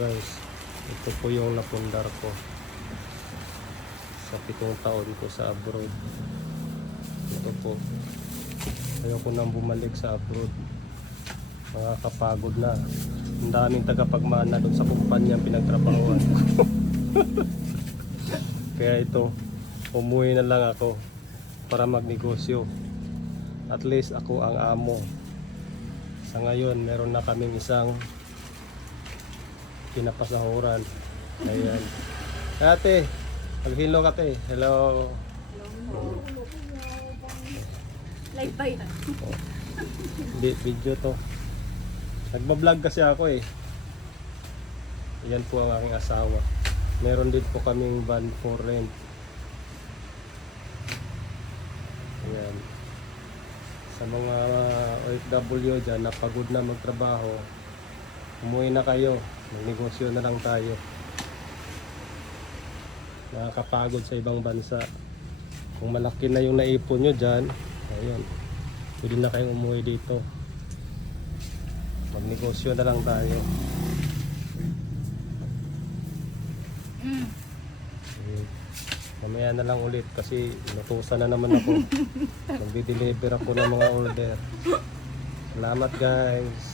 Guys, ito po yung napundar ko sa 7 taon ko sa abroad. Ito po, ayoko nang bumalik sa abroad, nakakapagod na. Ang daming tagapagmana doon sa kumpanyang pinagtrabahuan ko. Kaya ito, umuwi na lang ako para magnegosyo. At least ako ang amo. Sa ngayon meron na kaming isang kinapasahuran. Ayan. Ate, mag-hello ka te. Hello. Live ba yan? Hindi, video to. Nagbablog kasi ako eh. Yan po ang aking asawa. Meron din po kaming van for rent. Ayan. Sa mga OFW dyan na pagod na magtrabaho, umuwi na kayo. Magnegosyo na lang tayo. Nakakapagod sa ibang bansa. Kung malaki na yung naipon nyo dyan, ayun, pwede na kayong umuwi dito. Magnegosyo na lang tayo. Mamaya na lang ulit kasi inutusan na naman ako. Magdi-deliver ako ng mga order. Salamat guys.